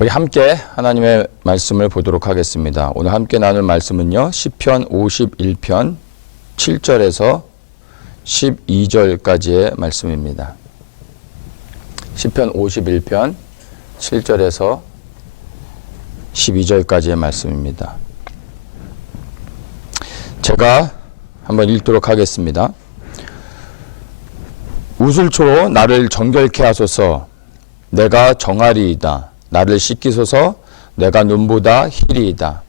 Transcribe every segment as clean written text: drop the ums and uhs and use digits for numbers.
우리 함께 하나님의 말씀을 보도록 하겠습니다. 오늘 함께 나눌 말씀은요, 시편 51편 7절에서 12절까지의 말씀입니다. 시편 51편 7절에서 12절까지의 말씀입니다. 제가 한번 읽도록 하겠습니다. 우슬초로 나를 정결케 하소서. 내가 정하리이다. 나를 씻기소서. 내가 눈보다 희리이다.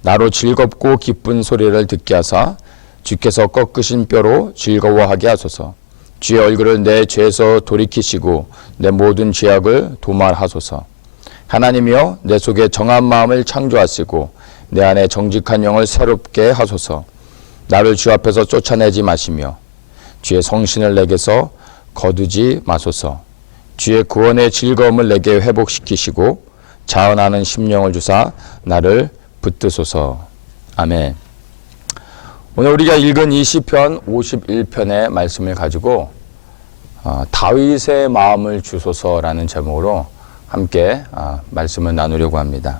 나로 즐겁고 기쁜 소리를 듣게 하사 주께서 꺾으신 뼈로 즐거워하게 하소서. 주의 얼굴을 내 죄에서 돌이키시고 내 모든 죄악을 도말하소서. 하나님이여, 내 속에 정한 마음을 창조하시고 내 안에 정직한 영을 새롭게 하소서. 나를 주 앞에서 쫓아내지 마시며 주의 성신을 내게서 거두지 마소서. 주의 구원의 즐거움을 내게 회복시키시고 자원하는 심령을 주사 나를 붙드소서. 아멘. 오늘 우리가 읽은 이 시편 51편의 말씀을 가지고 다윗의 마음을 주소서라는 제목으로 함께 말씀을 나누려고 합니다.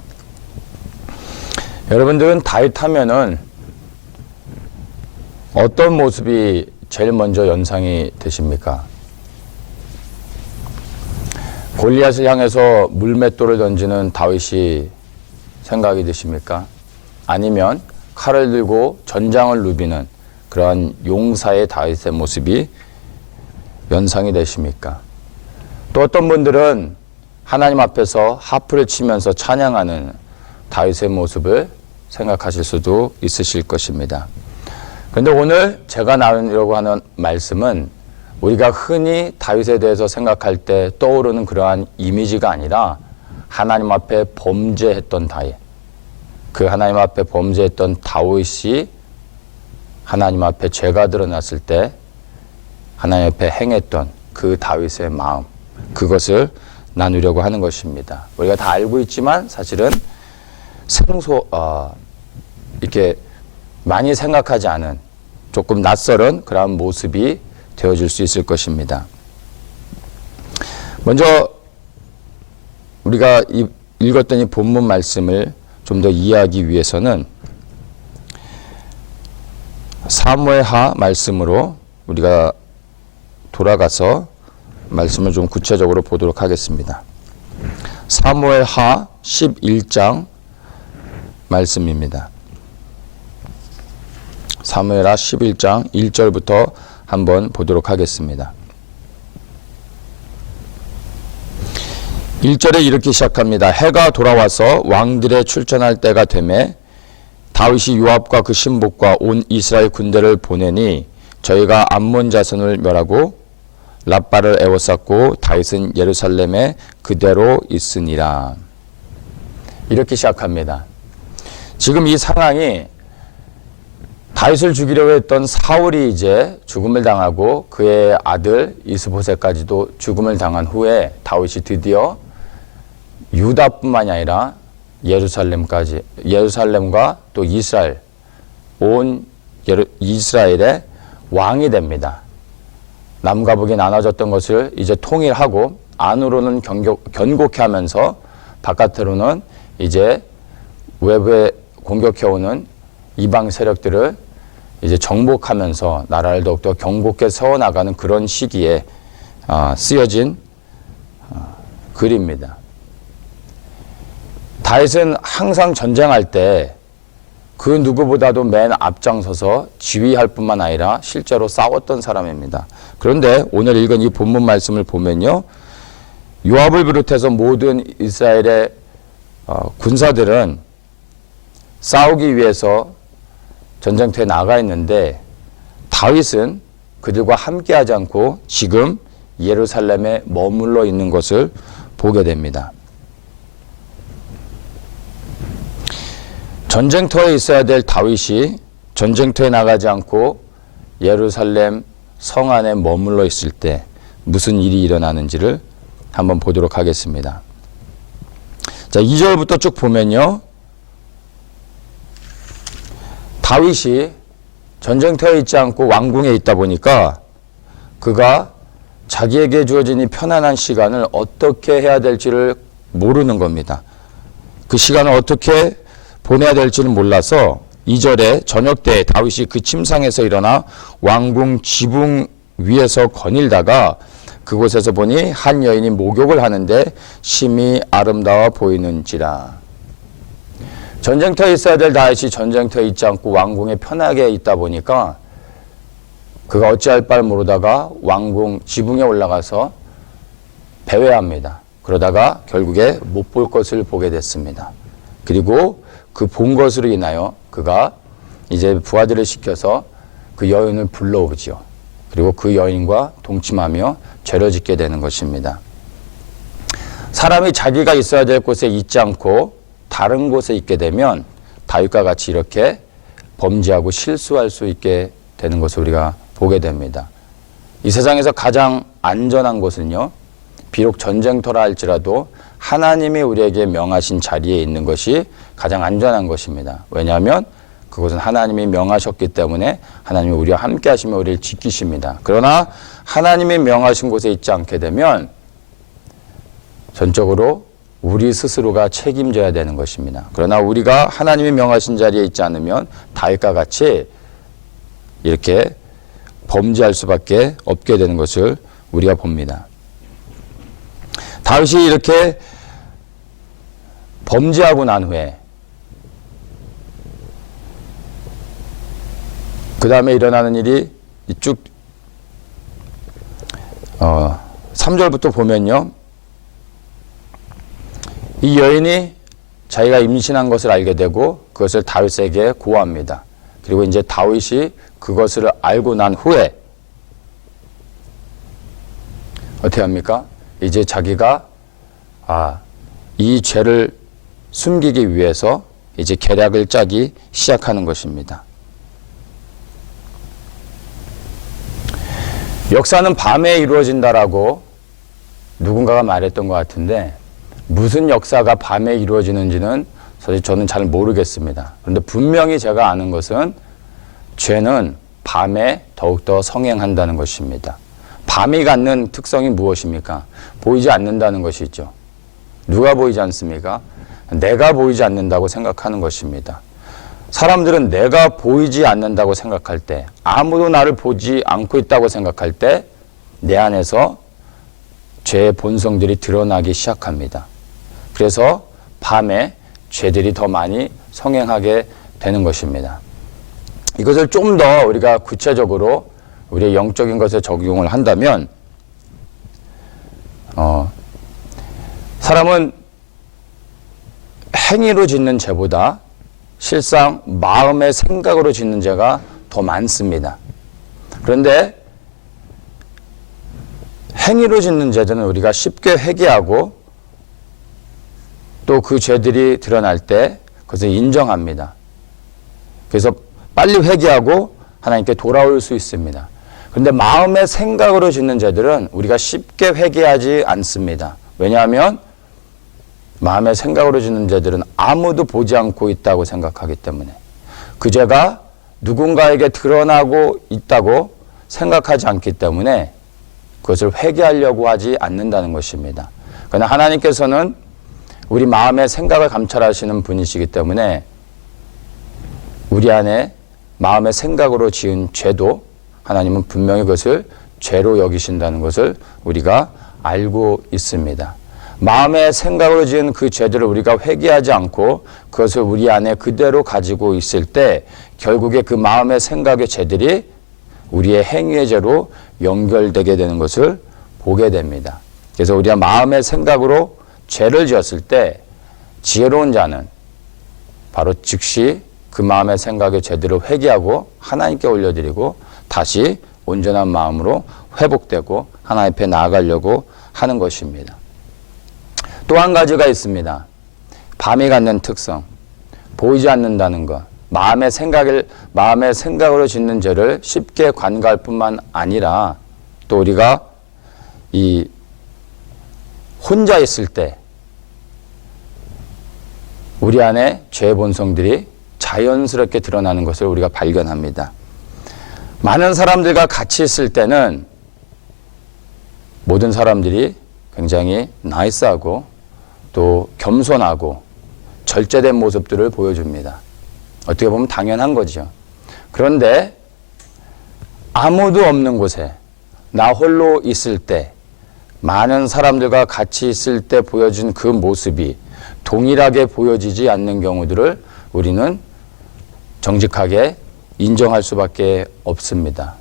여러분들은 다윗 하면은 어떤 모습이 제일 먼저 연상이 되십니까? 골리앗을 향해서 물맷돌을 던지는 다윗이 생각이 드십니까? 아니면 칼을 들고 전장을 누비는 그러한 용사의 다윗의 모습이 연상이 되십니까? 또 어떤 분들은 하나님 앞에서 하프를 치면서 찬양하는 다윗의 모습을 생각하실 수도 있으실 것입니다. 그런데 오늘 제가 나누려고 하는 말씀은 우리가 흔히 다윗에 대해서 생각할 때 떠오르는 그러한 이미지가 아니라 하나님 앞에 범죄했던 다윗, 그 하나님 앞에 범죄했던 다윗이 하나님 앞에 죄가 드러났을 때 하나님 앞에 행했던 그 다윗의 마음, 그것을 나누려고 하는 것입니다. 우리가 다 알고 있지만 사실은 이렇게 많이 생각하지 않은 조금 낯설은 그러한 모습이 되어질 수 있을 것입니다. 먼저 우리가 읽었던 이 본문 말씀을 좀 더 이해하기 위해서는 사무엘하 말씀으로 우리가 돌아가서 말씀을 좀 구체적으로 보도록 하겠습니다. 사무엘하 11장 말씀입니다. 사무엘하 11장 1절부터 한번 보도록 하겠습니다. 1절에 이렇게 시작합니다. 해가 돌아와서 왕들의 출전할 때가 되매 다윗이 요압과 그 신복과 온 이스라엘 군대를 보내니 저희가 암몬 자손을 멸하고 랍바를 에워쌌고 다윗은 예루살렘에 그대로 있으니라. 이렇게 시작합니다. 지금 이 상황이 다윗을 죽이려고 했던 사울이 이제 죽음을 당하고 그의 아들 이스보셋까지도 죽음을 당한 후에 다윗이 드디어 유다뿐만이 아니라 예루살렘과 또 이스라엘, 온 이스라엘의 왕이 됩니다. 남과 북이 나눠졌던 것을 이제 통일하고 안으로는 견고케 하면서 바깥으로는 이제 외부에 공격해오는 이방 세력들을 이제 정복하면서 나라를 더욱더 견고하게 세워나가는 그런 시기에 쓰여진 글입니다. 다윗은 항상 전쟁할 때 그 누구보다도 맨 앞장서서 지휘할 뿐만 아니라 실제로 싸웠던 사람입니다. 그런데 오늘 읽은 이 본문 말씀을 보면요, 요압을 비롯해서 모든 이스라엘의 군사들은 싸우기 위해서 전쟁터에 나가 있는데 다윗은 그들과 함께하지 않고 지금 예루살렘에 머물러 있는 것을 보게 됩니다. 전쟁터에 있어야 될 다윗이 전쟁터에 나가지 않고 예루살렘 성 안에 머물러 있을 때 무슨 일이 일어나는지를 한번 보도록 하겠습니다. 자, 2절부터 쭉 보면요, 다윗이 전쟁터에 있지 않고 왕궁에 있다 보니까 그가 자기에게 주어진 이 편안한 시간을 어떻게 해야 될지를 모르는 겁니다. 그 시간을 어떻게 보내야 될지는 몰라서 2절에 저녁 때 다윗이 그 침상에서 일어나 왕궁 지붕 위에서 거닐다가 그곳에서 보니 한 여인이 목욕을 하는데 심히 아름다워 보이는지라. 전쟁터에 있어야 될 다윗이 전쟁터에 있지 않고 왕궁에 편하게 있다 보니까 그가 어찌할 바를 모르다가 왕궁 지붕에 올라가서 배회합니다. 그러다가 결국에 못 볼 것을 보게 됐습니다. 그리고 그 본 것으로 인하여 그가 이제 부하들을 시켜서 그 여인을 불러오지요. 그리고 그 여인과 동침하며 죄를 짓게 되는 것입니다. 사람이 자기가 있어야 될 곳에 있지 않고 다른 곳에 있게 되면 다윗과 같이 이렇게 범죄하고 실수할 수 있게 되는 것을 우리가 보게 됩니다. 이 세상에서 가장 안전한 곳은요, 비록 전쟁터라 할지라도 하나님이 우리에게 명하신 자리에 있는 것이 가장 안전한 것입니다. 왜냐하면 그것은 하나님이 명하셨기 때문에 하나님이 우리와 함께 하시며 우리를 지키십니다. 그러나 하나님이 명하신 곳에 있지 않게 되면 전적으로 우리 스스로가 책임져야 되는 것입니다. 그러나 우리가 하나님이 명하신 자리에 있지 않으면 다윗과 같이 이렇게 범죄할 수밖에 없게 되는 것을 우리가 봅니다. 다윗이 이렇게 범죄하고 난 후에 그 다음에 일어나는 일이 쭉 3절부터 보면요, 이 여인이 자기가 임신한 것을 알게 되고 그것을 다윗에게 고합니다. 그리고 이제 다윗이 그것을 알고 난 후에 어떻게 합니까? 이제 자기가 이 죄를 숨기기 위해서 이제 계략을 짜기 시작하는 것입니다. 역사는 밤에 이루어진다라고 누군가가 말했던 것 같은데 무슨 역사가 밤에 이루어지는지는 사실 저는 잘 모르겠습니다. 그런데 분명히 제가 아는 것은 죄는 밤에 더욱더 성행한다는 것입니다. 밤이 갖는 특성이 무엇입니까? 보이지 않는다는 것이죠. 누가 보이지 않습니까? 내가 보이지 않는다고 생각하는 것입니다. 사람들은 내가 보이지 않는다고 생각할 때, 아무도 나를 보지 않고 있다고 생각할 때 내 안에서 죄의 본성들이 드러나기 시작합니다. 그래서 밤에 죄들이 더 많이 성행하게 되는 것입니다. 이것을 좀 더 우리가 구체적으로 우리의 영적인 것에 적용을 한다면 사람은 행위로 짓는 죄보다 실상 마음의 생각으로 짓는 죄가 더 많습니다. 그런데 행위로 짓는 죄들은 우리가 쉽게 회개하고 또 그 죄들이 드러날 때 그것을 인정합니다. 그래서 빨리 회개하고 하나님께 돌아올 수 있습니다. 그런데 마음의 생각으로 짓는 죄들은 우리가 쉽게 회개하지 않습니다. 왜냐하면 마음의 생각으로 짓는 죄들은 아무도 보지 않고 있다고 생각하기 때문에 그 죄가 누군가에게 드러나고 있다고 생각하지 않기 때문에 그것을 회개하려고 하지 않는다는 것입니다. 그러나 하나님께서는 우리 마음의 생각을 감찰하시는 분이시기 때문에 우리 안에 마음의 생각으로 지은 죄도 하나님은 분명히 그것을 죄로 여기신다는 것을 우리가 알고 있습니다. 마음의 생각으로 지은 그 죄들을 우리가 회개하지 않고 그것을 우리 안에 그대로 가지고 있을 때 결국에 그 마음의 생각의 죄들이 우리의 행위의 죄로 연결되게 되는 것을 보게 됩니다. 그래서 우리가 마음의 생각으로 죄를 지었을 때 지혜로운 자는 바로 즉시 그 마음의 생각의 죄들을 회개하고 하나님께 올려드리고 다시 온전한 마음으로 회복되고 하나님 앞에 나아가려고 하는 것입니다. 또 한 가지가 있습니다. 밤이 갖는 특성, 보이지 않는다는 것, 마음의 생각으로 짓는 죄를 쉽게 관가할 뿐만 아니라 또 우리가 이 혼자 있을 때 우리 안에 죄의 본성들이 자연스럽게 드러나는 것을 우리가 발견합니다. 많은 사람들과 같이 있을 때는 모든 사람들이 굉장히 나이스하고 또 겸손하고 절제된 모습들을 보여줍니다. 어떻게 보면 당연한 거죠. 그런데 아무도 없는 곳에 나 홀로 있을 때, 많은 사람들과 같이 있을 때 보여준 그 모습이 동일하게 보여지지 않는 경우들을 우리는 정직하게 인정할 수밖에 없습니다.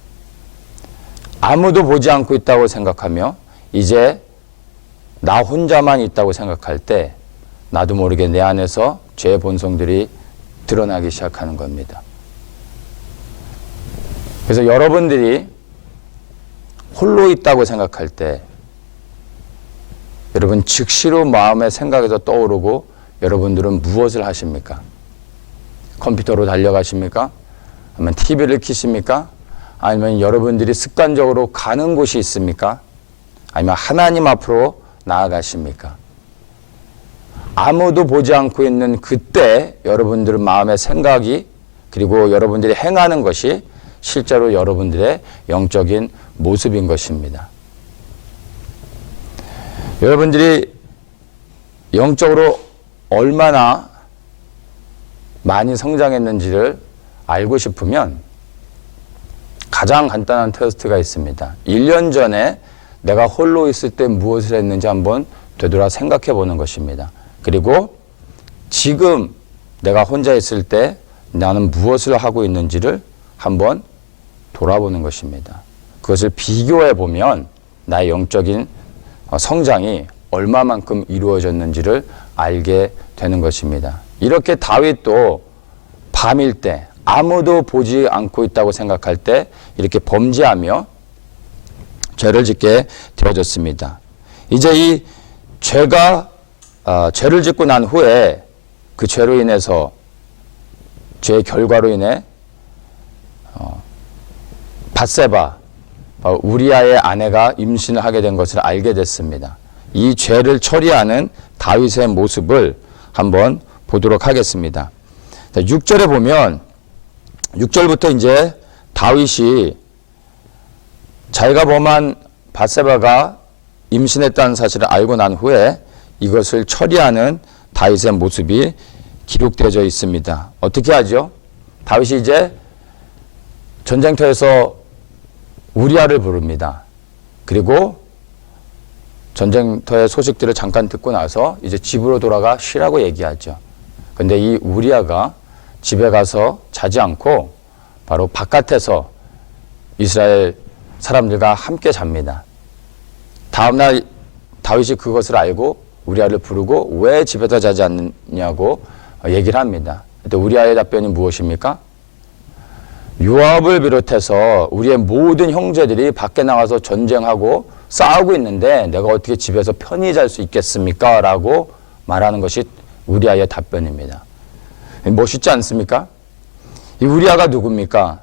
아무도 보지 않고 있다고 생각하며 이제 나 혼자만 있다고 생각할 때 나도 모르게 내 안에서 죄의 본성들이 드러나기 시작하는 겁니다. 그래서 여러분들이 홀로 있다고 생각할 때 여러분 즉시로 마음의 생각에서 떠오르고 여러분들은 무엇을 하십니까? 컴퓨터로 달려가십니까? 아니면 TV를 켜십니까? 아니면 여러분들이 습관적으로 가는 곳이 있습니까? 아니면 하나님 앞으로 나아가십니까? 아무도 보지 않고 있는 그때 여러분들 마음의 생각이 그리고 여러분들이 행하는 것이 실제로 여러분들의 영적인 모습인 것입니다. 여러분들이 영적으로 얼마나 많이 성장했는지를 알고 싶으면 가장 간단한 테스트가 있습니다. 1년 전에 내가 홀로 있을 때 무엇을 했는지 한번 되돌아 생각해 보는 것입니다. 그리고 지금 내가 혼자 있을 때 나는 무엇을 하고 있는지를 한번 돌아보는 것입니다. 그것을 비교해 보면 나의 영적인 성장이 얼마만큼 이루어졌는지를 알게 되는 것입니다. 이렇게 다윗도 밤일 때 아무도 보지 않고 있다고 생각할 때 이렇게 범죄하며 죄를 짓게 되어졌습니다. 이제 이 죄를 짓고 난 후에 그 죄로 인해서 죄의 결과로 인해 밧세바 우리아의 아내가 임신을 하게 된 것을 알게 됐습니다. 이 죄를 처리하는 다윗의 모습을 한번 보도록 하겠습니다. 6절에 보면 6절부터 이제 다윗이 자기가 범한 밧세바가 임신했다는 사실을 알고 난 후에 이것을 처리하는 다윗의 모습이 기록되어 있습니다. 어떻게 하죠? 다윗이 이제 전쟁터에서 우리아를 부릅니다. 그리고 전쟁터의 소식들을 잠깐 듣고 나서 이제 집으로 돌아가 쉬라고 얘기하죠. 근데 이 우리아가 집에 가서 자지 않고 바로 바깥에서 이스라엘 사람들과 함께 잡니다. 다음날 다윗이 그것을 알고 우리아를 부르고 왜 집에서 자지 않느냐고 얘기를 합니다. 그때 우리아의 답변이 무엇입니까? 요압을 비롯해서 우리의 모든 형제들이 밖에 나가서 전쟁하고 싸우고 있는데 내가 어떻게 집에서 편히 잘 수 있겠습니까? 라고 말하는 것이 우리아의 답변입니다. 멋있지 않습니까? 이 우리아가 누굽니까?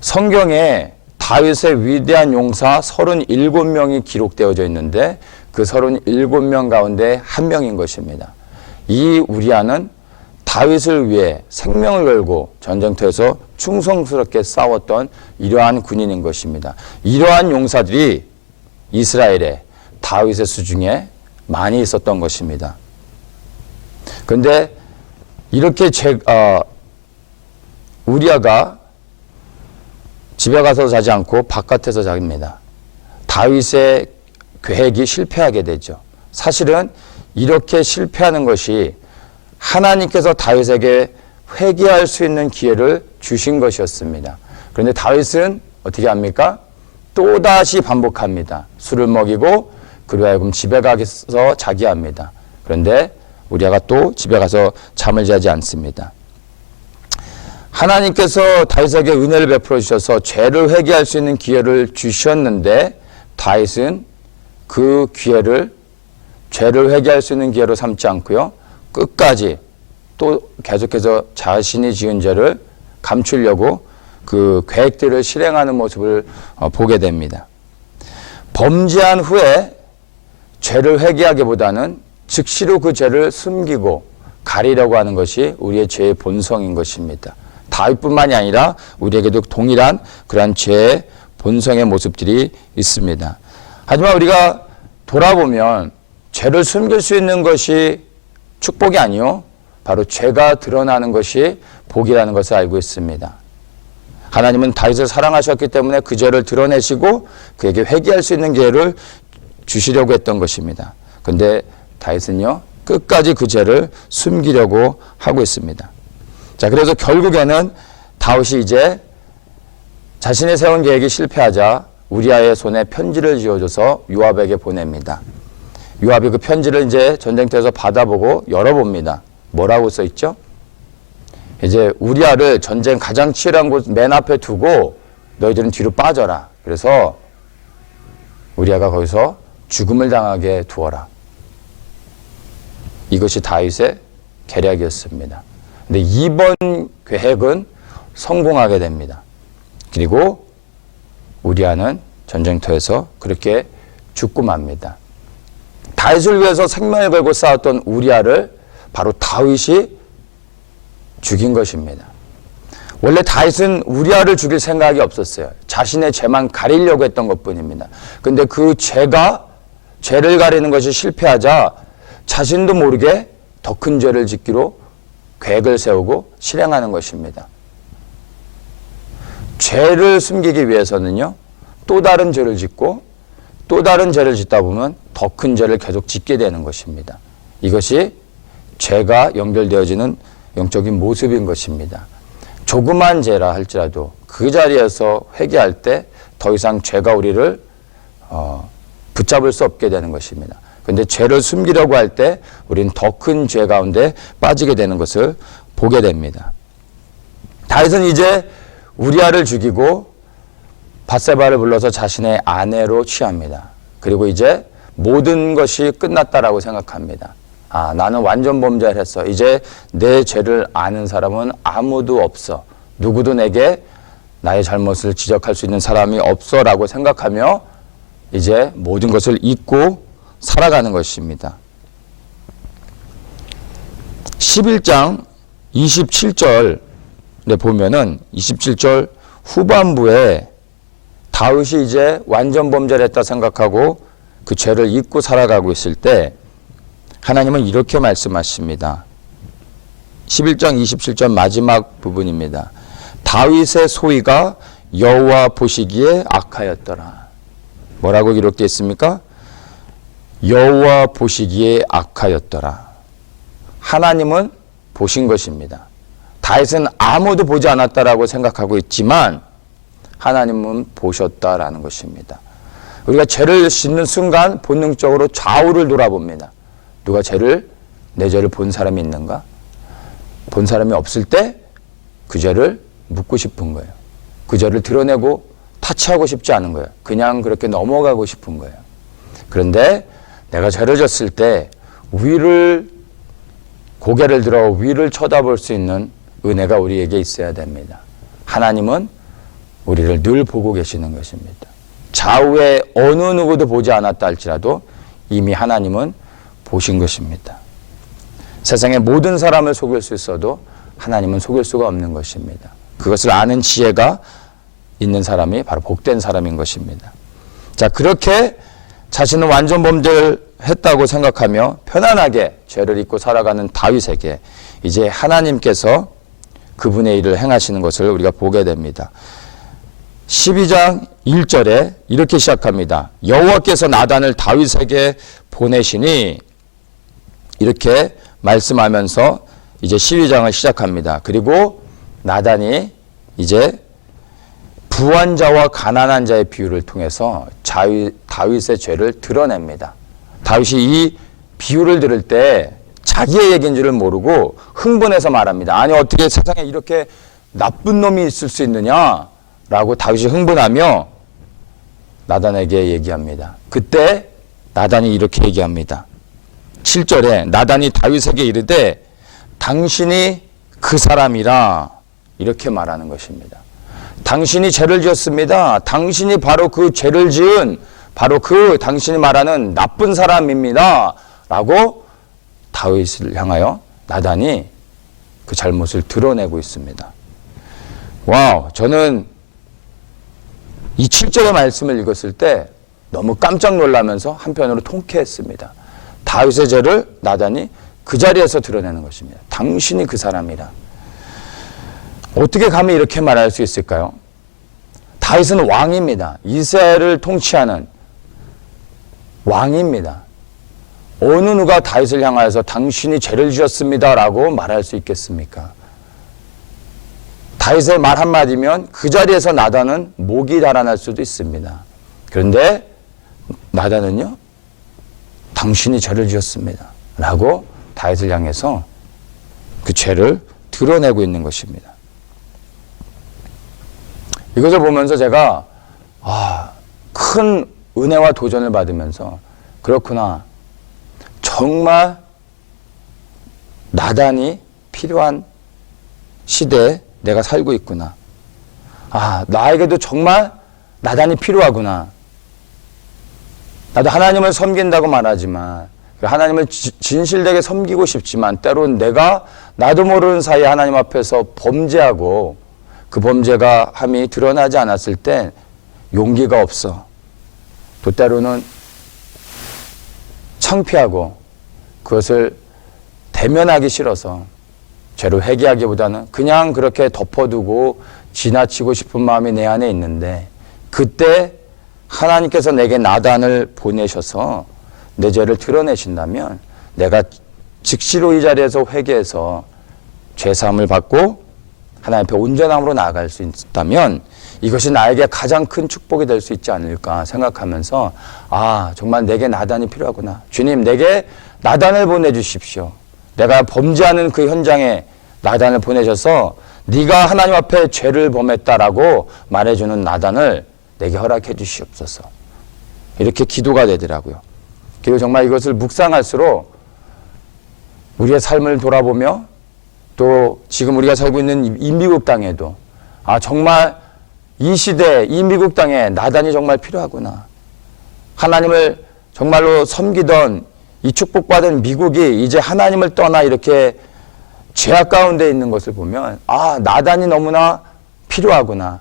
성경에 다윗의 위대한 용사 37명이 기록되어져 있는데 그 37명 가운데 한 명인 것입니다. 이 우리아는 다윗을 위해 생명을 걸고 전쟁터에서 충성스럽게 싸웠던 이러한 군인인 것입니다. 이러한 용사들이 이스라엘에 다윗의 수중에 많이 있었던 것입니다. 그런데 이렇게 우리아가 집에 가서 자지 않고 바깥에서 잡니다. 다윗의 계획이 실패하게 되죠. 사실은 이렇게 실패하는 것이 하나님께서 다윗에게 회개할 수 있는 기회를 주신 것이었습니다. 그런데 다윗은 어떻게 합니까? 또다시 반복합니다. 술을 먹이고 그로 하여금 집에 가서 자게 합니다. 그런데 우리아가 또 집에 가서 잠을 자지 않습니다. 하나님께서 다윗에게 은혜를 베풀어 주셔서 죄를 회개할 수 있는 기회를 주셨는데 다윗은 그 기회를 죄를 회개할 수 있는 기회로 삼지 않고요. 끝까지 또 계속해서 자신이 지은 죄를 감추려고 그 계획들을 실행하는 모습을 보게 됩니다. 범죄한 후에 죄를 회개하기보다는 즉시로 그 죄를 숨기고 가리려고 하는 것이 우리의 죄의 본성인 것입니다. 다윗뿐만이 아니라 우리에게도 동일한 그러한 죄의 본성의 모습들이 있습니다. 하지만 우리가 돌아보면 죄를 숨길 수 있는 것이 축복이 아니요 바로 죄가 드러나는 것이 복이라는 것을 알고 있습니다. 하나님은 다윗을 사랑하셨기 때문에 그 죄를 드러내시고 그에게 회개할 수 있는 기회를 주시려고 했던 것입니다. 그런데 다윗은요 끝까지 그 죄를 숨기려고 하고 있습니다. 자, 그래서 결국에는 다윗이 이제 자신이 세운 계획이 실패하자 우리아의 손에 편지를 쥐어줘서 요압에게 보냅니다. 요압이 그 편지를 이제 전쟁터에서 받아보고 열어봅니다. 뭐라고 써있죠? 이제 우리아를 전쟁 가장 치열한 곳 맨 앞에 두고 너희들은 뒤로 빠져라. 그래서 우리아가 거기서 죽음을 당하게 두어라. 이것이 다윗의 계략이었습니다. 근데 이번 계획은 성공하게 됩니다. 그리고 우리아는 전쟁터에서 그렇게 죽고 맙니다. 다윗을 위해서 생명을 걸고 싸웠던 우리아를 바로 다윗이 죽인 것입니다. 원래 다윗은 우리아를 죽일 생각이 없었어요. 자신의 죄만 가리려고 했던 것뿐입니다. 그런데 그 죄를 가리는 것이 실패하자 자신도 모르게 더 큰 죄를 짓기로 계획을 세우고 실행하는 것입니다. 죄를 숨기기 위해서는요, 또 다른 죄를 짓고 또 다른 죄를 짓다 보면 더 큰 죄를 계속 짓게 되는 것입니다. 이것이 죄가 연결되어지는 영적인 모습인 것입니다. 조그만 죄라 할지라도 그 자리에서 회개할 때 더 이상 죄가 우리를 붙잡을 수 없게 되는 것입니다. 그런데 죄를 숨기려고 할 때 우리는 더 큰 죄 가운데 빠지게 되는 것을 보게 됩니다. 다윗은 이제 우리아를 죽이고 밧세바를 불러서 자신의 아내로 취합니다. 그리고 이제 모든 것이 끝났다라고 생각합니다. 아, 나는 완전 범죄를 했어. 이제 내 죄를 아는 사람은 아무도 없어. 누구도 내게 나의 잘못을 지적할 수 있는 사람이 없어 라고 생각하며 이제 모든 것을 잊고 살아가는 것입니다. 11장 27절에 보면은 27절 후반부에 다윗이 이제 완전 범죄를 했다 생각하고 그 죄를 잊고 살아가고 있을 때 하나님은 이렇게 말씀하십니다. 11장 27절 마지막 부분입니다. 다윗의 소위가 여호와 보시기에 악하였더라. 뭐라고 기록되어 있습니까? 여호와 보시기에 악하였더라. 하나님은 보신 것입니다. 다윗은 아무도 보지 않았다라고 생각하고 있지만 하나님은 보셨다라는 것입니다. 우리가 죄를 짓는 순간 본능적으로 좌우를 돌아봅니다. 누가 내 죄를 본 사람이 있는가? 본 사람이 없을 때 그 죄를 묻고 싶은 거예요. 그 죄를 드러내고 타치하고 싶지 않은 거예요. 그냥 그렇게 넘어가고 싶은 거예요. 그런데 내가 죄를 졌을 때 고개를 들어 위를 쳐다볼 수 있는 은혜가 우리에게 있어야 됩니다. 하나님은 우리를 늘 보고 계시는 것입니다. 좌우에 어느 누구도 보지 않았다 할지라도 이미 하나님은 보신 것입니다. 세상의 모든 사람을 속일 수 있어도 하나님은 속일 수가 없는 것입니다. 그것을 아는 지혜가 있는 사람이 바로 복된 사람인 것입니다. 자, 그렇게 자신은 완전 범죄를 했다고 생각하며 편안하게 죄를 잊고 살아가는 다윗에게 이제 하나님께서 그분의 일을 행하시는 것을 우리가 보게 됩니다. 12장 1절에 이렇게 시작합니다. 여호와께서 나단을 다윗에게 보내시니 이렇게 말씀하면서 이제 12장을 시작합니다. 그리고 나단이 이제 부한 자와 가난한 자의 비유를 통해서 다윗의 죄를 드러냅니다. 다윗이 이 비유를 들을 때 자기의 얘기인 줄을 모르고 흥분해서 말합니다. 아니 어떻게 세상에 이렇게 나쁜 놈이 있을 수 있느냐 라고 다윗이 흥분하며 나단에게 얘기합니다. 그때 나단이 이렇게 얘기합니다. 7절에 나단이 다윗에게 이르되 당신이 그 사람이라 이렇게 말하는 것입니다. 당신이 죄를 지었습니다. 당신이 바로 그 죄를 지은 바로 그 당신이 말하는 나쁜 사람입니다. 라고 다윗을 향하여 나단이 그 잘못을 드러내고 있습니다. 와우, 저는 이 7절의 말씀을 읽었을 때 너무 깜짝 놀라면서 한편으로 통쾌했습니다. 다윗의 죄를 나단이 그 자리에서 드러내는 것입니다. 당신이 그 사람이라. 어떻게 감히 이렇게 말할 수 있을까요? 다윗은 왕입니다. 이스라엘을 통치하는 왕입니다. 어느 누가 다윗을 향하여서 당신이 죄를 지었습니다 라고 말할 수 있겠습니까? 다윗의 말 한마디면 그 자리에서 나단은 목이 달아날 수도 있습니다. 그런데 나단은요, 당신이 죄를 지었습니다 라고 다윗을 향해서 그 죄를 드러내고 있는 것입니다. 이것을 보면서 제가 큰 은혜와 도전을 받으면서 그렇구나, 정말 나단이 필요한 시대에 내가 살고 있구나. 나에게도 정말 나단이 필요하구나. 나도 하나님을 섬긴다고 말하지만, 하나님을 진실되게 섬기고 싶지만 때론 내가 나도 모르는 사이에 하나님 앞에서 범죄하고 그 범죄가 함이 드러나지 않았을 때 용기가 없어. 또 때로는 창피하고 그것을 대면하기 싫어서 죄로 회개하기보다는 그냥 그렇게 덮어두고 지나치고 싶은 마음이 내 안에 있는데, 그때 하나님께서 내게 나단을 보내셔서 내 죄를 드러내신다면 내가 즉시로 이 자리에서 회개해서 죄사함을 받고 하나님 앞에 온전함으로 나아갈 수 있다면 이것이 나에게 가장 큰 축복이 될 수 있지 않을까 생각하면서 정말 내게 나단이 필요하구나. 주님, 내게 나단을 보내주십시오. 내가 범죄하는 그 현장에 나단을 보내셔서 네가 하나님 앞에 죄를 범했다라고 말해주는 나단을 내게 허락해 주시옵소서. 이렇게 기도가 되더라고요. 그리고 정말 이것을 묵상할수록 우리의 삶을 돌아보며 또 지금 우리가 살고 있는 이 미국 땅에도 정말 이 시대에 이 미국 땅에 나단이 정말 필요하구나. 하나님을 정말로 섬기던 이 축복받은 미국이 이제 하나님을 떠나 이렇게 죄악 가운데 있는 것을 보면 나단이 너무나 필요하구나.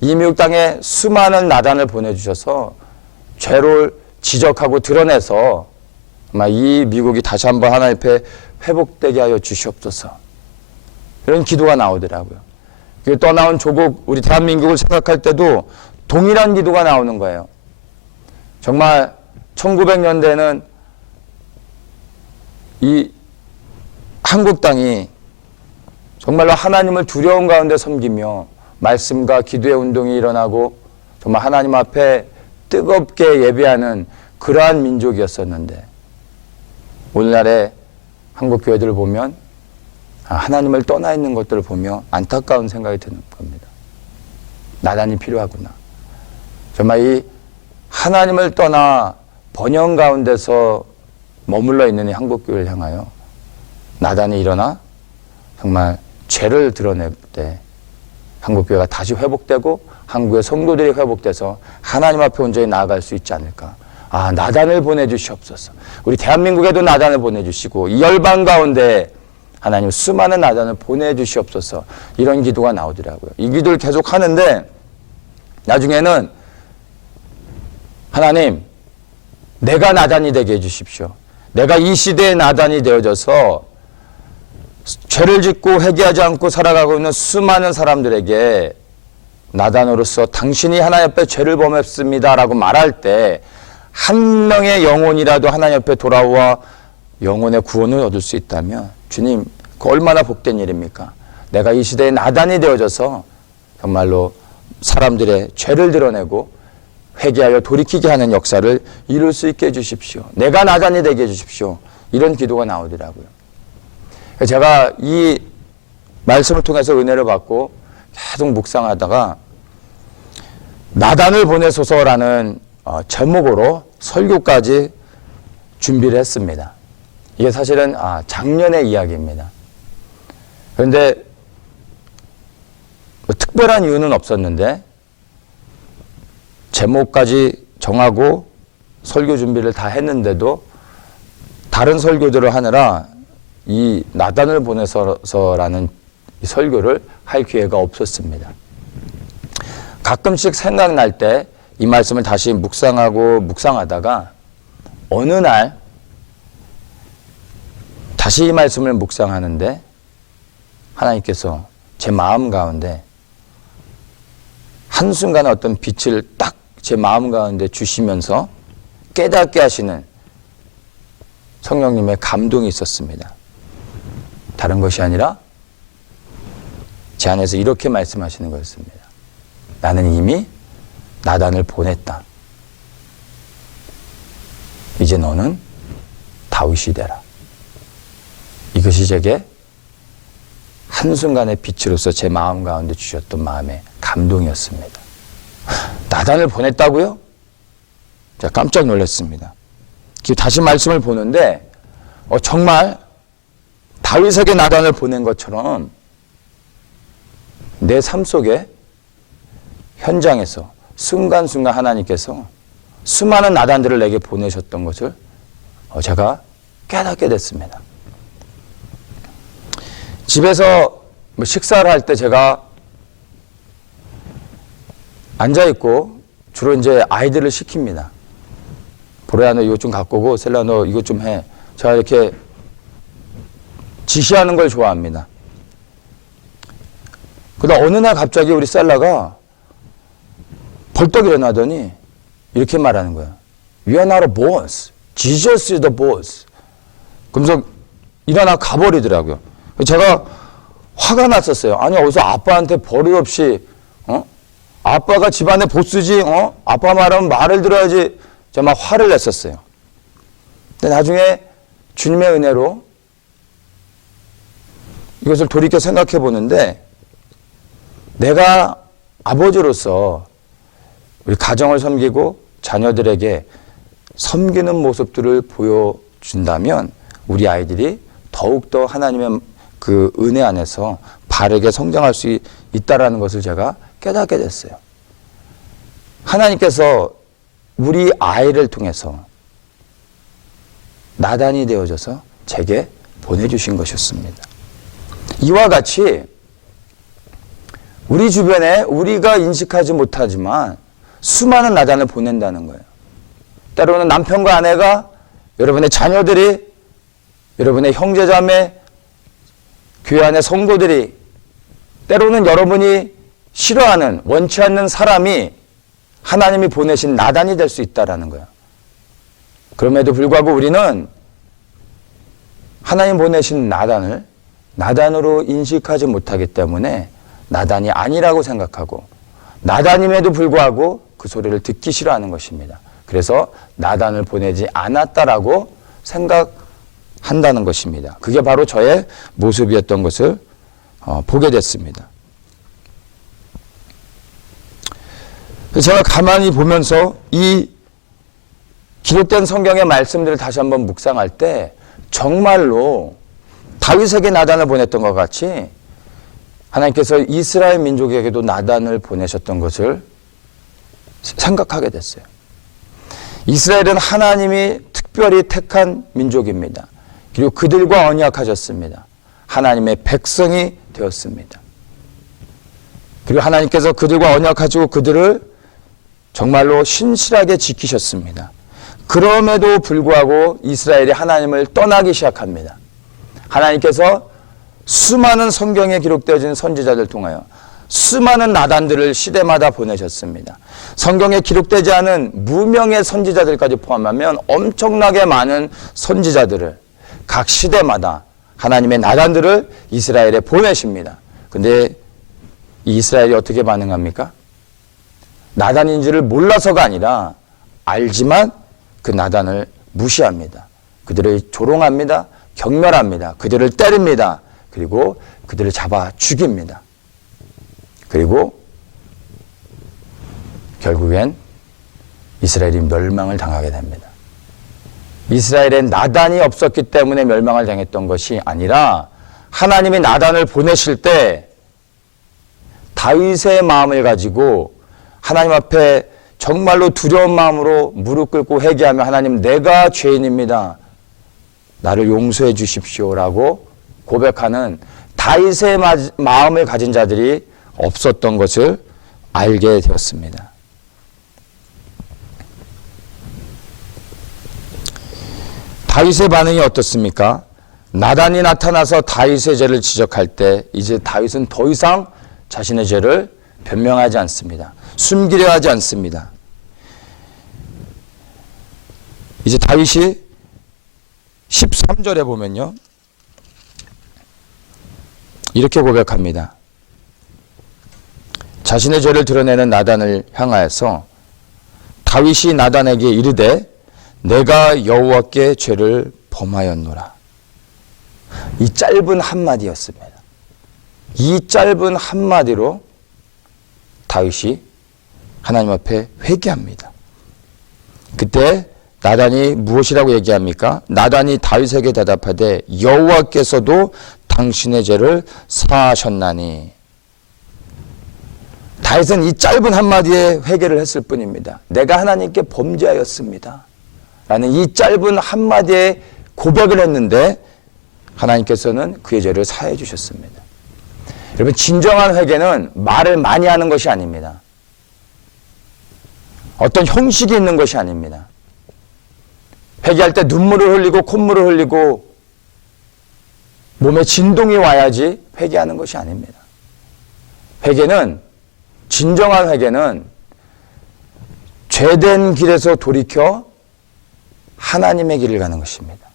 이 미국 땅에 수많은 나단을 보내주셔서 죄를 지적하고 드러내서 이 미국이 다시 한번 하나님 앞에 회복되게 하여 주시옵소서. 이런 기도가 나오더라고요. 떠나온 조국 우리 대한민국을 생각할 때도 동일한 기도가 나오는 거예요. 정말 1900년대에는 이 한국 땅이 정말로 하나님을 두려움 가운데 섬기며 말씀과 기도의 운동이 일어나고 정말 하나님 앞에 뜨겁게 예배하는 그러한 민족이었었는데, 오늘날의 한국 교회들을 보면 하나님을 떠나 있는 것들을 보며 안타까운 생각이 드는 겁니다. 나단이 필요하구나. 정말 이 하나님을 떠나 번영 가운데서 머물러 있는 이 한국 교회를 향하여 나단이 일어나 정말 죄를 드러낼 때 한국 교회가 다시 회복되고 한국의 성도들이 회복돼서 하나님 앞에 온전히 나아갈 수 있지 않을까. 나단을 보내주시옵소서. 우리 대한민국에도 나단을 보내주시고 이 열방 가운데 하나님 수많은 나단을 보내주시옵소서. 이런 기도가 나오더라고요. 이 기도를 계속 하는데 나중에는 하나님, 내가 나단이 되게 해주십시오. 내가 이 시대의 나단이 되어져서 죄를 짓고 회개하지 않고 살아가고 있는 수많은 사람들에게 나단으로서 당신이 하나님 앞에 죄를 범했습니다 라고 말할 때 한 명의 영혼이라도 하나님 앞에 돌아와 영혼의 구원을 얻을 수 있다면 주님, 그 얼마나 복된 일입니까? 내가 이 시대의 나단이 되어져서 정말로 사람들의 죄를 드러내고 회개하여 돌이키게 하는 역사를 이룰 수 있게 해주십시오. 내가 나단이 되게 해주십시오. 이런 기도가 나오더라고요. 제가 이 말씀을 통해서 은혜를 받고 계속 묵상하다가 나단을 보내소서라는 제목으로 설교까지 준비를 했습니다. 이게 사실은 작년의 이야기입니다. 그런데 특별한 이유는 없었는데 제목까지 정하고 설교 준비를 다 했는데도 다른 설교들을 하느라 이 나단을 보내서라는 이 설교를 할 기회가 없었습니다. 가끔씩 생각날 때 이 말씀을 다시 묵상하다가 어느 날 다시 이 말씀을 묵상하는데 하나님께서 제 마음 가운데 한순간에 어떤 빛을 딱 제 마음 가운데 주시면서 깨닫게 하시는 성령님의 감동이 있었습니다. 다른 것이 아니라 제 안에서 이렇게 말씀하시는 거였습니다. 나는 이미 나단을 보냈다. 이제 너는 다윗이 되라. 이것이 제게 한순간의 빛으로서 제 마음 가운데 주셨던 마음의 감동이었습니다. 나단을 보냈다고요? 제가 깜짝 놀랐습니다. 다시 말씀을 보는데 정말 다윗에게 나단을 보낸 것처럼 내 삶 속에 현장에서 순간순간 하나님께서 수많은 나단들을 내게 보내셨던 것을 제가 깨닫게 됐습니다. 집에서 식사를 할 때 제가 앉아있고 주로 이제 아이들을 시킵니다. 보라야 너 이것 좀 갖고 오고 셀라 너 이것 좀 해. 제가 이렇게 지시하는 걸 좋아합니다. 그러다 어느 날 갑자기 우리 셀라가 벌떡 일어나더니 이렇게 말하는 거예요. We are not a boss. Jesus is the boss. 그러면서 일어나 가버리더라고요. 제가 화가 났었어요. 아니 어디서 아빠한테 버릇 없이 아빠가 집안의 보스지 아빠 말하면 말을 들어야지. 제가 막 화를 냈었어요. 근데 나중에 주님의 은혜로 이것을 돌이켜 생각해 보는데 내가 아버지로서 우리 가정을 섬기고 자녀들에게 섬기는 모습들을 보여준다면 우리 아이들이 더욱더 하나님의 그 은혜 안에서 바르게 성장할 수 있다라는 것을 제가 깨닫게 됐어요. 하나님께서 우리 아이를 통해서 나단이 되어져서 제게 보내주신 것이었습니다. 이와 같이 우리 주변에 우리가 인식하지 못하지만 수많은 나단을 보낸다는 거예요. 때로는 남편과 아내가, 여러분의 자녀들이, 여러분의 형제자매, 교회 안의 성도들이, 때로는 여러분이 싫어하는, 원치 않는 사람이 하나님이 보내신 나단이 될 수 있다는 거예요. 그럼에도 불구하고 우리는 하나님 보내신 나단을 나단으로 인식하지 못하기 때문에 나단이 아니라고 생각하고 나단임에도 불구하고 그 소리를 듣기 싫어하는 것입니다. 그래서 나단을 보내지 않았다라고 생각한다는 것입니다. 그게 바로 저의 모습이었던 것을 보게 됐습니다. 제가 가만히 보면서 이 기록된 성경의 말씀들을 다시 한번 묵상할 때 정말로 다윗에게 나단을 보냈던 것 같이 하나님께서 이스라엘 민족에게도 나단을 보내셨던 것을 생각하게 됐어요. 이스라엘은 하나님이 특별히 택한 민족입니다. 그리고 그들과 언약하셨습니다. 하나님의 백성이 되었습니다. 그리고 하나님께서 그들과 언약하시고 그들을 정말로 신실하게 지키셨습니다. 그럼에도 불구하고 이스라엘이 하나님을 떠나기 시작합니다. 하나님께서 수많은 성경에 기록되어진 선지자들 통하여 수많은 나단들을 시대마다 보내셨습니다. 성경에 기록되지 않은 무명의 선지자들까지 포함하면 엄청나게 많은 선지자들을 각 시대마다 하나님의 나단들을 이스라엘에 보내십니다. 근데 이스라엘이 어떻게 반응합니까? 나단인지를 몰라서가 아니라 알지만 그 나단을 무시합니다. 그들을 조롱합니다. 경멸합니다. 그들을 때립니다. 그리고 그들을 잡아 죽입니다. 그리고 결국엔 이스라엘이 멸망을 당하게 됩니다. 이스라엘엔 나단이 없었기 때문에 멸망을 당했던 것이 아니라 하나님이 나단을 보내실 때 다윗의 마음을 가지고 하나님 앞에 정말로 두려운 마음으로 무릎 꿇고 회개하며 하나님 내가 죄인입니다. 나를 용서해 주십시오라고 고백하는 다윗의 마음을 가진 자들이 없었던 것을 알게 되었습니다. 다윗의 반응이 어떻습니까? 나단이 나타나서 다윗의 죄를 지적할 때 이제 다윗은 더 이상 자신의 죄를 변명하지 않습니다. 숨기려 하지 않습니다. 이제 다윗이 13절에 보면요, 이렇게 고백합니다. 자신의 죄를 드러내는 나단을 향하여서 다윗이 나단에게 이르되 내가 여호와께 죄를 범하였노라. 이 짧은 한마디였습니다. 이 짧은 한마디로 다윗이 하나님 앞에 회개합니다. 그때 나단이 무엇이라고 얘기합니까? 나단이 다윗에게 대답하되 여호와께서도 당신의 죄를 사하셨나니. 다윗은 이 짧은 한마디에 회개를 했을 뿐입니다. 내가 하나님께 범죄하였습니다 라는 이 짧은 한마디에 고백을 했는데 하나님께서는 그의 죄를 사해 주셨습니다. 여러분, 진정한 회개는 말을 많이 하는 것이 아닙니다. 어떤 형식이 있는 것이 아닙니다. 회개할 때 눈물을 흘리고 콧물을 흘리고 몸에 진동이 와야지 회개하는 것이 아닙니다. 회개는, 진정한 회개는 죄된 길에서 돌이켜 하나님의 길을 가는 것입니다.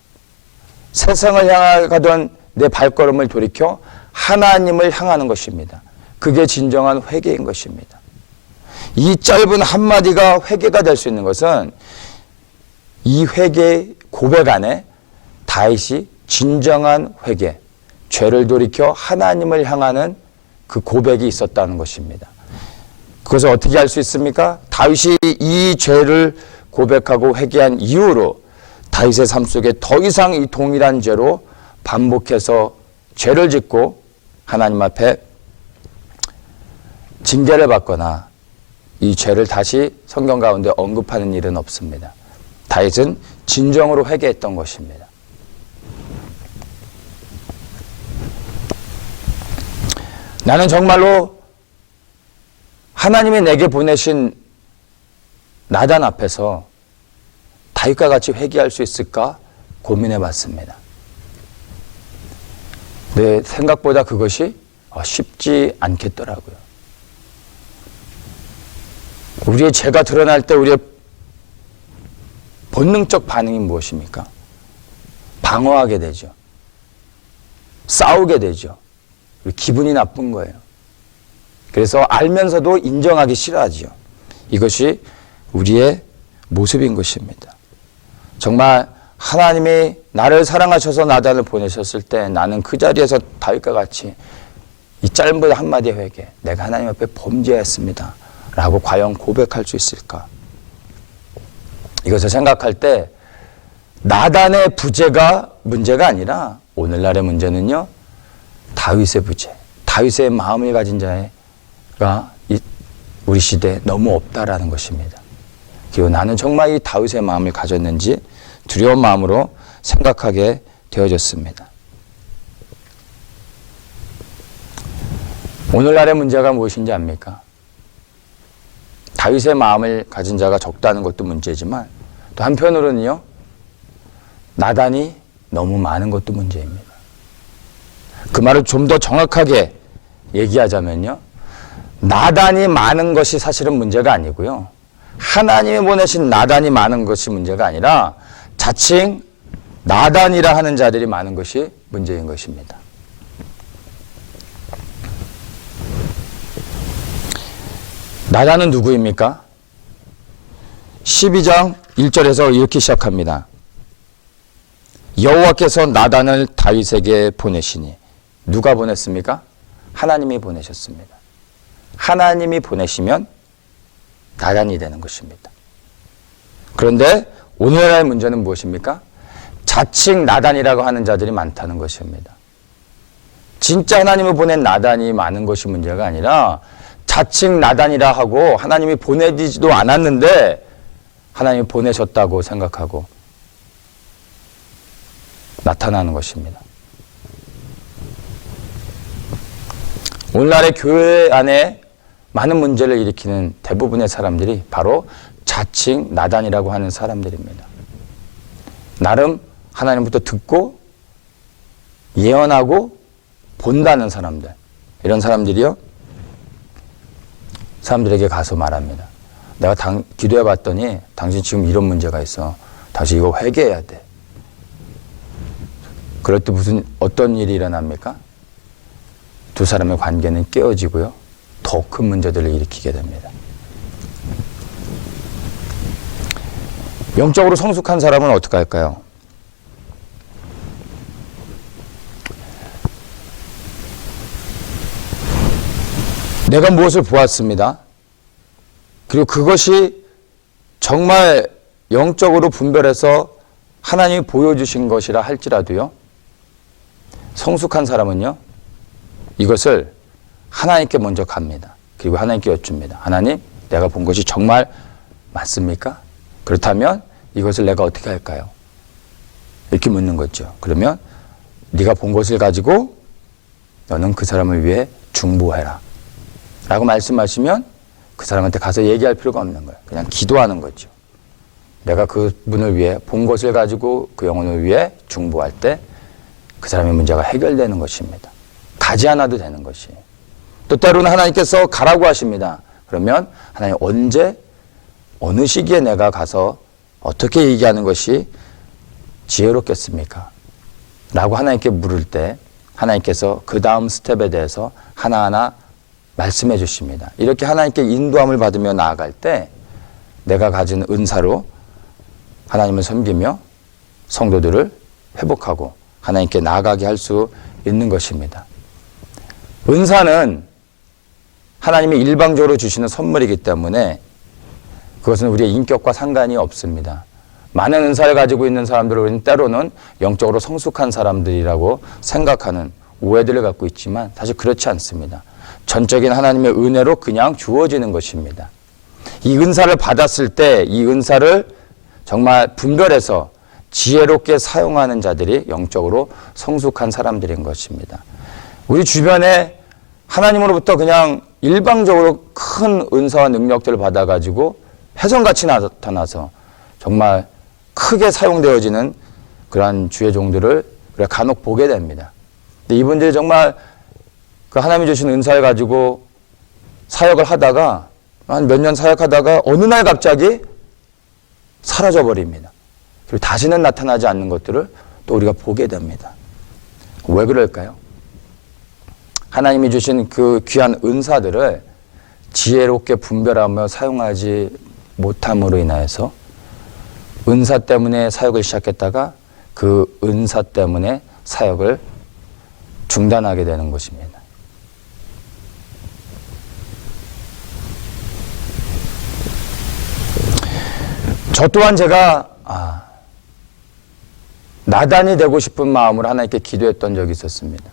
세상을 향해 가던 내 발걸음을 돌이켜 하나님을 향하는 것입니다. 그게 진정한 회개인 것입니다. 이 짧은 한마디가 회개가 될 수 있는 것은 이 회개 고백 안에 다윗이 진정한 회개, 죄를 돌이켜 하나님을 향하는 그 고백이 있었다는 것입니다. 그것을 어떻게 알 수 있습니까? 다윗이 이 죄를 고백하고 회개한 이후로 다윗의 삶 속에 더 이상 이 동일한 죄로 반복해서 죄를 짓고 하나님 앞에 징계를 받거나 이 죄를 다시 성경 가운데 언급하는 일은 없습니다. 다윗은 진정으로 회개했던 것입니다. 나는 정말로 하나님이 내게 보내신 나단 앞에서 다윗과 같이 회개할 수 있을까 고민해 봤습니다. 내 생각보다 그것이 쉽지 않겠더라고요. 우리의 죄가 드러날 때 우리의 본능적 반응이 무엇입니까? 방어하게 되죠. 싸우게 되죠. 기분이 나쁜 거예요. 그래서 알면서도 인정하기 싫어하죠. 이것이 우리의 모습인 것입니다. 정말 하나님이 나를 사랑하셔서 나단을 보내셨을 때 나는 그 자리에서 다윗과 같이 이 짧은 한마디 회개, 내가 하나님 앞에 범죄했습니다 라고 과연 고백할 수 있을까? 이것을 생각할 때 나단의 부재가 문제가 아니라 오늘날의 문제는요, 다윗의 부재, 다윗의 마음을 가진 자가 우리 시대에 너무 없다라는 것입니다. 그리고 나는 정말 이 다윗의 마음을 가졌는지 두려운 마음으로 생각하게 되어졌습니다. 오늘날의 문제가 무엇인지 압니까? 다윗의 마음을 가진 자가 적다는 것도 문제지만 또 한편으로는요, 나단이 너무 많은 것도 문제입니다. 그 말을 좀 더 정확하게 얘기하자면요, 나단이 많은 것이 사실은 문제가 아니고요, 하나님이 보내신 나단이 많은 것이 문제가 아니라 자칭 나단이라 하는 자들이 많은 것이 문제인 것입니다. 나단은 누구입니까? 12장 1절에서 이렇게 시작합니다. 여호와께서 나단을 다윗에게 보내시니. 누가 보냈습니까? 하나님이 보내셨습니다. 하나님이 보내시면 나단이 되는 것입니다. 그런데 오늘날의 문제는 무엇입니까? 자칭 나단이라고 하는 자들이 많다는 것입니다. 진짜 하나님을 보낸 나단이 많은 것이 문제가 아니라 자칭 나단이라 하고 하나님이 보내지도 않았는데 하나님이 보내셨다고 생각하고 나타나는 것입니다. 오늘날의 교회 안에 많은 문제를 일으키는 대부분의 사람들이 바로 자칭 나단이라고 하는 사람들입니다. 나름 하나님부터 듣고 예언하고 본다는 사람들, 이런 사람들이요, 사람들에게 가서 말합니다. 내가 기도해 봤더니 당신 지금 이런 문제가 있어. 당신 이거 회개해야 돼. 그럴 때 어떤 일이 일어납니까? 두 사람의 관계는 깨어지고요, 더 큰 문제들을 일으키게 됩니다. 영적으로 성숙한 사람은 어떻게 할까요? 내가 무엇을 보았습니다. 그리고 그것이 정말 영적으로 분별해서 하나님이 보여주신 것이라 할지라도요, 성숙한 사람은요, 이것을 하나님께 먼저 갑니다. 그리고 하나님께 여쭙니다. 하나님, 내가 본 것이 정말 맞습니까? 그렇다면 이것을 내가 어떻게 할까요? 이렇게 묻는 거죠. 그러면 네가 본 것을 가지고 너는 그 사람을 위해 중보해라 라고 말씀하시면 그 사람한테 가서 얘기할 필요가 없는 거예요. 그냥 기도하는 거죠. 내가 그 분을 위해 본 것을 가지고 그 영혼을 위해 중보할 때 그 사람의 문제가 해결되는 것입니다. 가지 않아도 되는 것이에요. 또 때로는 하나님께서 가라고 하십니다. 그러면 하나님 언제 어느 시기에 내가 가서 어떻게 얘기하는 것이 지혜롭겠습니까? 라고 하나님께 물을 때 하나님께서 그 다음 스텝에 대해서 하나하나 말씀해 주십니다. 이렇게 하나님께 인도함을 받으며 나아갈 때 내가 가진 은사로 하나님을 섬기며 성도들을 회복하고 하나님께 나아가게 할 수 있는 것입니다. 은사는 하나님이 일방적으로 주시는 선물이기 때문에 그것은 우리의 인격과 상관이 없습니다. 많은 은사를 가지고 있는 사람들은 때로는 영적으로 성숙한 사람들이라고 생각하는 오해들을 갖고 있지만 사실 그렇지 않습니다. 전적인 하나님의 은혜로 그냥 주어지는 것입니다. 이 은사를 받았을 때 이 은사를 정말 분별해서 지혜롭게 사용하는 자들이 영적으로 성숙한 사람들인 것입니다. 우리 주변에 하나님으로부터 그냥 일방적으로 큰 은사와 능력들을 받아가지고 혜성같이 나타나서 정말 크게 사용되어지는 그러한 주의 종들을 우리가 간혹 보게 됩니다. 근데 이분들이 정말 그 하나님이 주신 은사를 가지고 사역을 하다가 한 몇 년 사역하다가 어느 날 갑자기 사라져 버립니다. 그리고 다시는 나타나지 않는 것들을 또 우리가 보게 됩니다. 왜 그럴까요? 하나님이 주신 그 귀한 은사들을 지혜롭게 분별하며 사용하지 못함으로 인하여서 은사 때문에 사역을 시작했다가 그 은사 때문에 사역을 중단하게 되는 것입니다. 저 또한 제가 나단이 되고 싶은 마음으로 하나님께 기도했던 적이 있었습니다.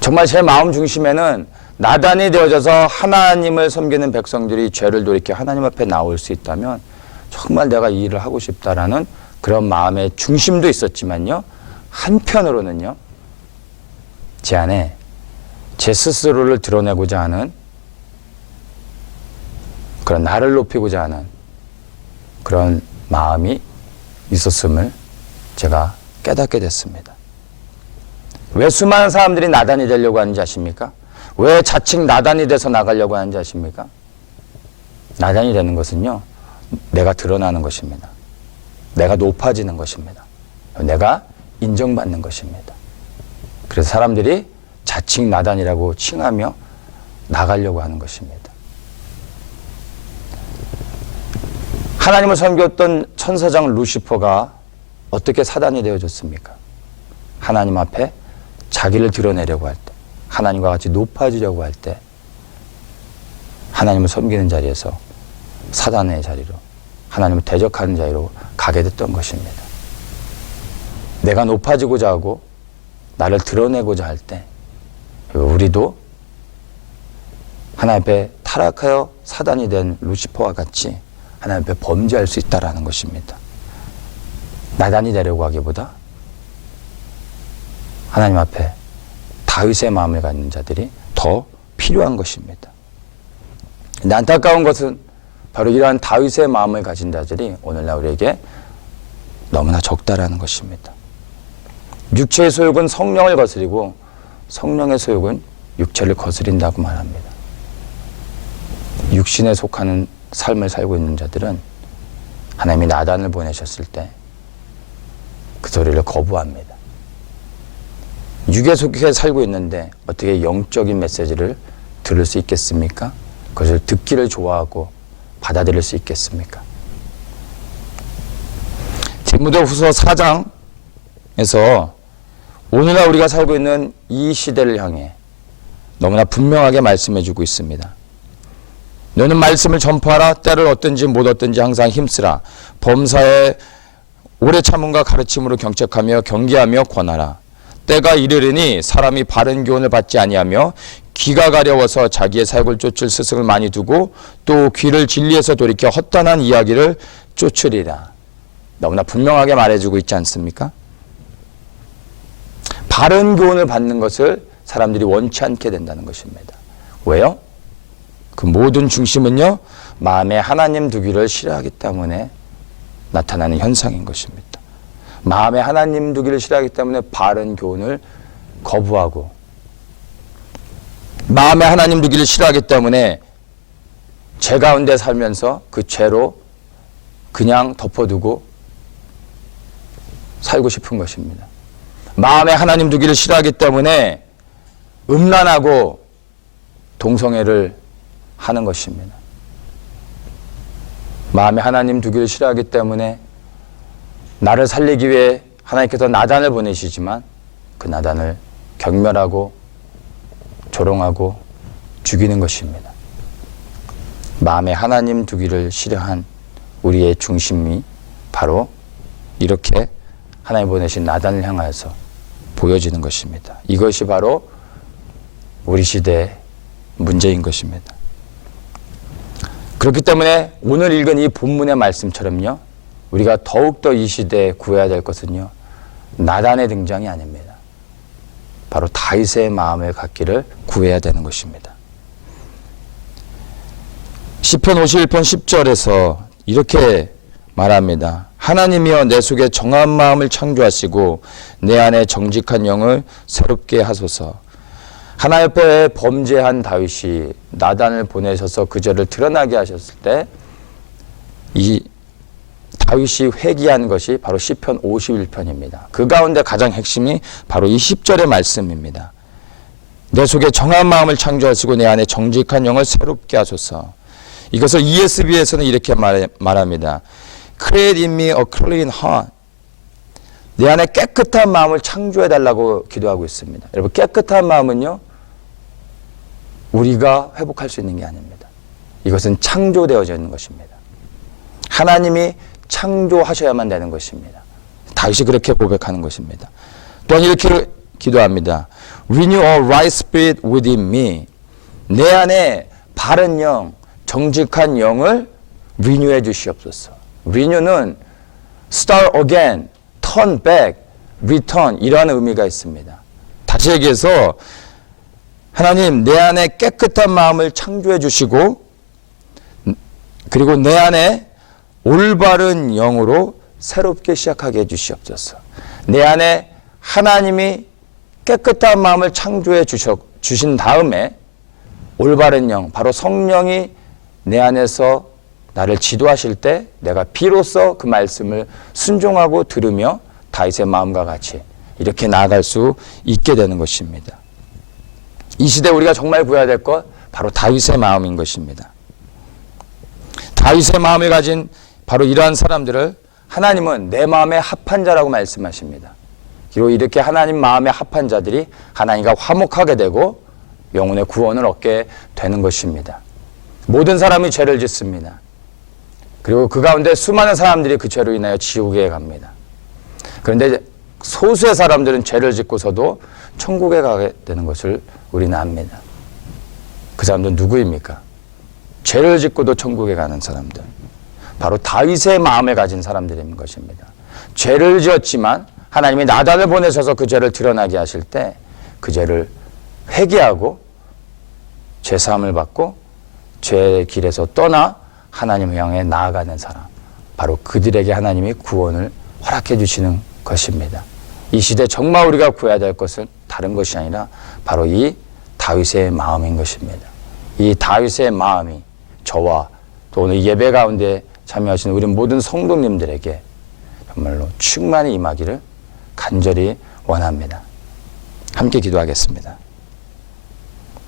정말 제 마음 중심에는 나단이 되어져서 하나님을 섬기는 백성들이 죄를 돌이켜 하나님 앞에 나올 수 있다면 정말 내가 이 일을 하고 싶다라는 그런 마음의 중심도 있었지만요, 한편으로는요, 제 안에 제 스스로를 드러내고자 하는 그런 나를 높이고자 하는 그런 마음이 있었음을 제가 깨닫게 됐습니다. 왜 수많은 사람들이 나단이 되려고 하는지 아십니까? 왜 자칭 나단이 돼서 나가려고 하는지 아십니까? 나단이 되는 것은요, 내가 드러나는 것입니다. 내가 높아지는 것입니다. 내가 인정받는 것입니다. 그래서 사람들이 자칭 나단이라고 칭하며 나가려고 하는 것입니다. 하나님을 섬겼던 천사장 루시퍼가 어떻게 사단이 되어졌습니까? 하나님 앞에 자기를 드러내려고 할 때, 하나님과 같이 높아지려고 할 때 하나님을 섬기는 자리에서 사단의 자리로, 하나님을 대적하는 자리로 가게 됐던 것입니다. 내가 높아지고자 하고 나를 드러내고자 할 때 우리도 하나님 앞에 타락하여 사단이 된 루시퍼와 같이 하나님 앞에 범죄할 수 있다는 것입니다. 나단이 되려고 하기보다 하나님 앞에 다윗의 마음을 갖는 자들이 더 필요한 것입니다. 근데 안타까운 것은 바로 이러한 다윗의 마음을 가진 자들이 오늘날 우리에게 너무나 적다라는 것입니다. 육체의 소욕은 성령을 거스리고 성령의 소욕은 육체를 거스린다고 말합니다. 육신에 속하는 삶을 살고 있는 자들은 하나님이 나단을 보내셨을 때 그 소리를 거부합니다. 육에 속해 살고 있는데 어떻게 영적인 메시지를 들을 수 있겠습니까? 그것을 듣기를 좋아하고 받아들일 수 있겠습니까? 디모데후서 4장에서 오늘날 우리가 살고 있는 이 시대를 향해 너무나 분명하게 말씀해주고 있습니다. 너는 말씀을 전파하라. 때를 얻든지 못 얻든지 항상 힘쓰라. 범사에 오래 참음과 가르침으로 경책하며 경계하며 권하라. 때가 이르르니 사람이 바른 교훈을 받지 아니하며 귀가 가려워서 자기의 사욕을 쫓을 스승을 많이 두고 또 귀를 진리에서 돌이켜 헛단한 이야기를 쫓으리라. 너무나 분명하게 말해주고 있지 않습니까? 바른 교훈을 받는 것을 사람들이 원치 않게 된다는 것입니다. 왜요? 그 모든 중심은요, 마음에 하나님 두기를 싫어하기 때문에 나타나는 현상인 것입니다. 마음에 하나님 두기를 싫어하기 때문에 바른 교훈을 거부하고, 마음에 하나님 두기를 싫어하기 때문에 죄 가운데 살면서 그 죄로 그냥 덮어두고 살고 싶은 것입니다. 마음에 하나님 두기를 싫어하기 때문에 음란하고 동성애를 하는 것입니다. 마음에 하나님 두기를 싫어하기 때문에 나를 살리기 위해 하나님께서 나단을 보내시지만 그 나단을 경멸하고 조롱하고 죽이는 것입니다. 마음에 하나님 두기를 싫어한 우리의 중심이 바로 이렇게 하나님 보내신 나단을 향하여서 보여지는 것입니다. 이것이 바로 우리 시대의 문제인 것입니다. 그렇기 때문에 오늘 읽은 이 본문의 말씀처럼요, 우리가 더욱더 이 시대에 구해야 될 것은요, 나단의 등장이 아닙니다. 바로 다윗의 마음을 갖기를 구해야 되는 것입니다. 시편 51편 10절에서 이렇게 말합니다. 하나님이여 내 속에 정한 마음을 창조하시고 내 안에 정직한 영을 새롭게 하소서. 하나님 앞에 범죄한 다윗이 나단을 보내셔서 그 죄를 드러나게 하셨을 때 이 다윗이 회개한 것이 바로 시편 51편입니다. 그 가운데 가장 핵심이 바로 이 10절의 말씀입니다. 내 속에 정한 마음을 창조하시고 내 안에 정직한 영을 새롭게 하소서. 이것을 ESV에서는 이렇게 말합니다. Create in me a clean heart. 내 안에 깨끗한 마음을 창조해달라고 기도하고 있습니다. 여러분, 깨끗한 마음은요, 우리가 회복할 수 있는 게 아닙니다. 이것은 창조되어져 있는 것입니다. 하나님이 창조하셔야만 되는 것입니다. 다윗이 그렇게 고백하는 것입니다. 또한 이렇게 기도합니다. Renew a right spirit within me. 내 안에 바른 영, 정직한 영을 리뉴해 주시옵소서. Renew는 start again, turn back, return 이러한 의미가 있습니다. 다시 얘기해서 하나님 내 안에 깨끗한 마음을 창조해 주시고 그리고 내 안에 올바른 영으로 새롭게 시작하게 해주시옵소서. 내 안에 하나님이 깨끗한 마음을 창조해 주신 다음에 올바른 영, 바로 성령이 내 안에서 나를 지도하실 때 내가 비로소 그 말씀을 순종하고 들으며 다윗의 마음과 같이 이렇게 나아갈 수 있게 되는 것입니다. 이 시대에 우리가 정말 구해야 될 것 바로 다윗의 마음인 것입니다. 다윗의 마음을 가진 바로 이러한 사람들을 하나님은 내 마음에 합한 자라고 말씀하십니다. 그리고 이렇게 하나님 마음에 합한 자들이 하나님과 화목하게 되고 영혼의 구원을 얻게 되는 것입니다. 모든 사람이 죄를 짓습니다. 그리고 그 가운데 수많은 사람들이 그 죄로 인하여 지옥에 갑니다. 그런데 소수의 사람들은 죄를 짓고서도 천국에 가게 되는 것을 우리는 압니다. 그 사람들은 누구입니까? 죄를 짓고도 천국에 가는 사람들. 바로 다윗의 마음을 가진 사람들인 것입니다. 죄를 지었지만 하나님이 나단을 보내셔서 그 죄를 드러나게 하실 때 그 죄를 회개하고 죄사함을 받고 죄의 길에서 떠나 하나님을 향해 나아가는 사람, 바로 그들에게 하나님이 구원을 허락해 주시는 것입니다. 이 시대 정말 우리가 구해야 될 것은 다른 것이 아니라 바로 이 다윗의 마음인 것입니다. 이 다윗의 마음이 저와 또 오늘 예배 가운데 참여하시는 우리 모든 성도님들에게 정말로 충만히 임하기를 간절히 원합니다. 함께 기도하겠습니다.